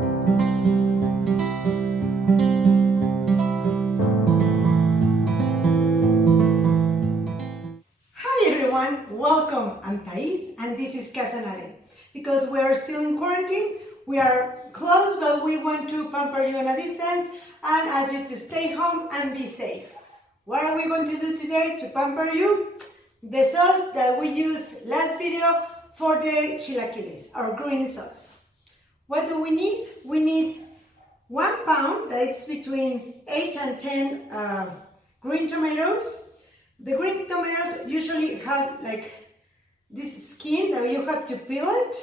Hi everyone, welcome. I'm Thais and this is CASA. Because we are still in quarantine, we are close, but we want to pamper you in a distance and ask you to stay home and be safe. What are we going to do today to pamper you? The sauce that we used last video for the chilaquiles, our green sauce. What do we need? We need 1 pound, that's between 8 and 10 green tomatoes. The green tomatoes usually have like this skin that you have to peel it,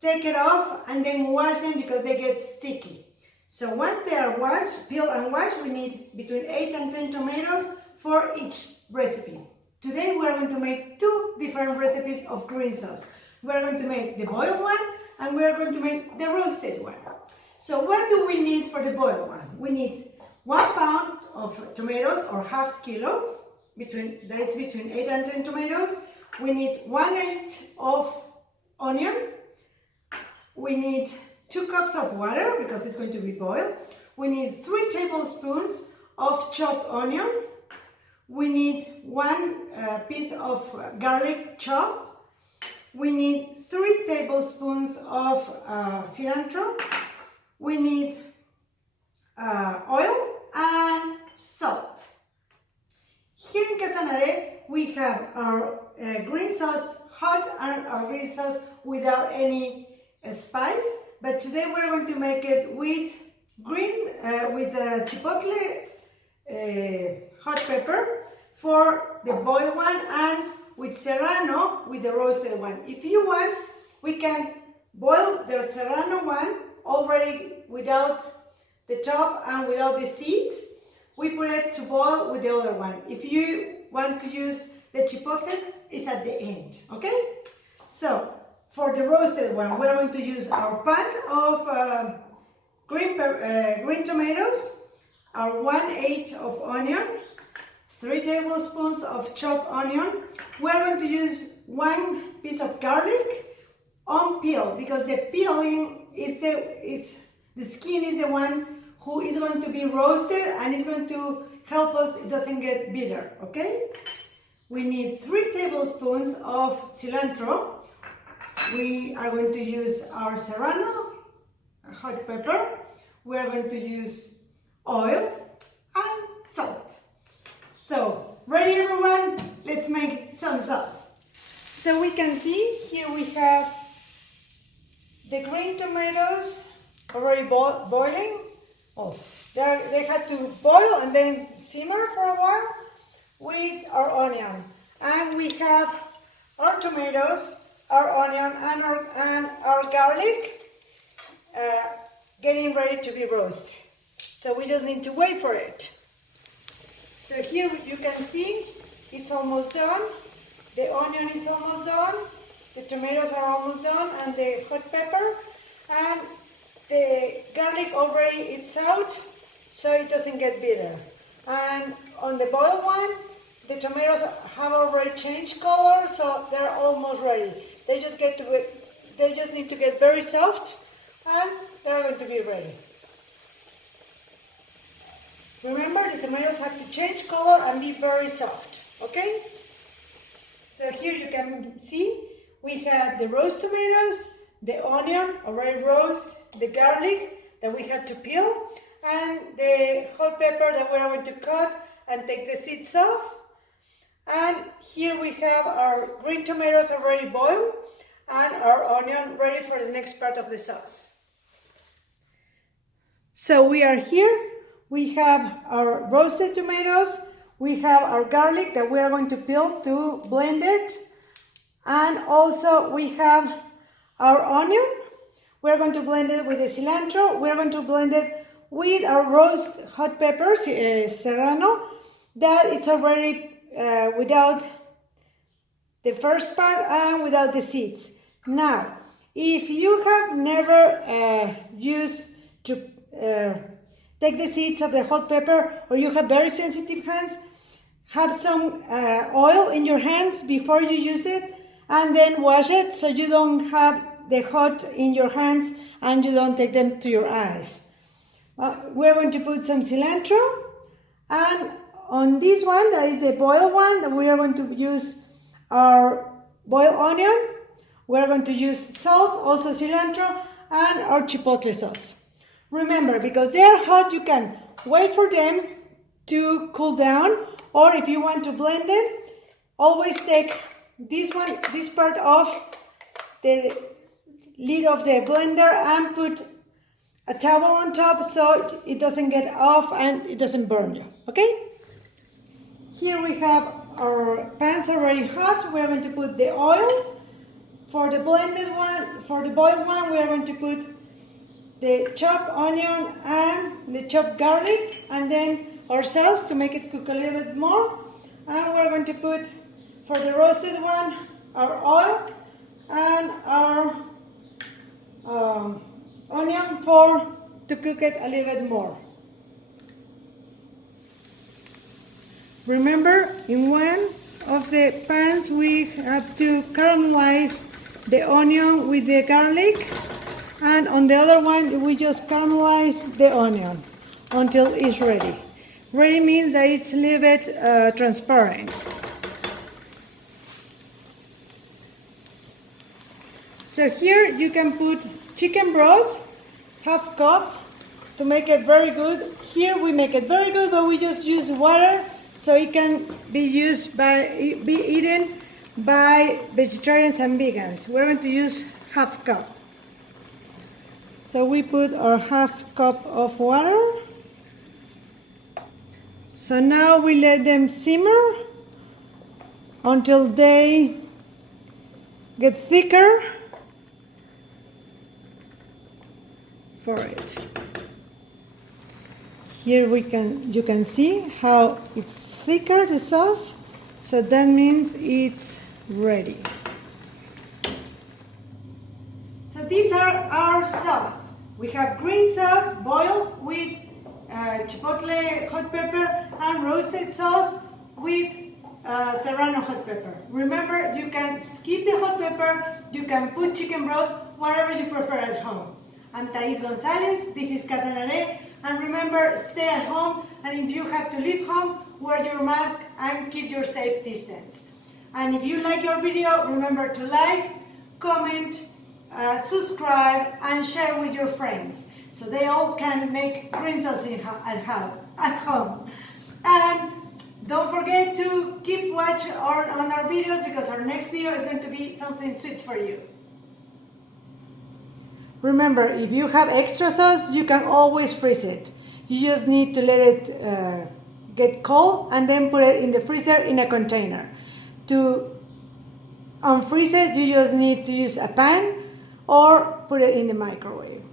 take it off, and then wash them because they get sticky. So once they are washed, peeled and washed, we need between 8 and 10 tomatoes for each recipe. Today we are going to make 2 different recipes of green sauce. We are going to make the boiled one and we are going to make the roasted one. So what do we need for the boiled one? We need 1 pound of tomatoes or half kilo. That's between 8 and 10 tomatoes. We need 1/8 of onion. We need 2 cups of water because it's going to be boiled. We need 3 tablespoons of chopped onion. We need 1 piece of garlic chopped. We need 3 tablespoons of cilantro. We need oil and salt. Here in CASA, we have our green sauce hot and our green sauce without any spice. But today we're going to make it with chipotle hot pepper for the boiled one and with serrano with the roasted one. If you want, we can boil the serrano one already without the top and without the seeds. We put it to boil with the other one. If you want to use the chipotle, it's at the end, okay? So, for the roasted one, we're going to use our pot of green tomatoes, our 1/8 of onion, 3 tablespoons of chopped onion. We're going to use 1 piece of garlic unpeeled because the peeling is the skin is the one who is going to be roasted and is going to help us it doesn't get bitter, okay? We need 3 tablespoons of cilantro. We are going to use our serrano hot pepper. We are going to use oil and salt. So, ready everyone? Let's make some sauce. So we can see here we have the green tomatoes already boiling. Oh, they had to boil and then simmer for a while with our onion. And we have our tomatoes, our onion, and our garlic getting ready to be roasted. So we just need to wait for it. So here you can see it's almost done. The onion is almost done. The tomatoes are almost done, and the hot pepper. And the garlic already it's out, so it doesn't get bitter. And on the boiled one, the tomatoes have already changed color, so they're almost ready. They just need to get very soft, and they're going to be ready. Remember, the tomatoes have to change color and be very soft, okay? So here you can see we have the roast tomatoes, the onion already roast, the garlic that we have to peel, and the hot pepper that we're going to cut and take the seeds off. And here we have our green tomatoes already boiled and our onion ready for the next part of the sauce. So we are here. We have our roasted tomatoes. We have our garlic that we are going to peel to blend it. And also we have our onion. We're going to blend it with the cilantro. We're going to blend it with our roast hot peppers, serrano, that it's already without the first part and without the seeds. Now, if you have never used to take the seeds of the hot pepper, or you have very sensitive hands, have some oil in your hands before you use it, and then wash it so you don't have the hot in your hands and you don't take them to your eyes. We're going to put some cilantro, and on this one, that is the boiled one, we are going to use our boiled onion. We're going to use salt, also cilantro, and our chipotle sauce. Remember, because they are hot, you can wait for them to cool down, or if you want to blend them, always take this part off the lid of the blender and put a towel on top so it doesn't get off and it doesn't burn you, okay? Here we have our pans already hot. We're going to put the oil. For the blended one, for the boiled one, we are going to put the chopped onion and the chopped garlic, and then our sauce to make it cook a little bit more. And we're going to put, for the roasted one, our oil and our onion to cook it a little bit more. Remember, in one of the pans we have to caramelize the onion with the garlic, and on the other one we just caramelize the onion until it's ready. Ready means that it's a little bit transparent. So here you can put chicken broth, half cup, to make it very good. Here we make it very good, but we just use water so it can be eaten by vegetarians and vegans. We're going to use half cup. So we put our half cup of water. So now we let them simmer until they get thicker for it. Here you can see how it's thicker, the sauce, so that means it's ready. So these are our sauce. We have green sauce boiled with chipotle hot pepper and roasted sauce with serrano hot pepper. Remember, you can skip the hot pepper, you can put chicken broth, whatever you prefer at home. I'm Thais Gonzalez, this is CASA, and remember, stay at home, and if you have to leave home, wear your mask and keep your safe distance. And if you like your video, remember to like, comment, subscribe, and share with your friends so they all can make green sauce at home. And don't forget to keep watching on our videos, because our next video is going to be something sweet for you. Remember, if you have extra sauce, you can always freeze it. You just need to let it get cold and then put it in the freezer in a container. To unfreeze it, you just need to use a pan or put it in the microwave.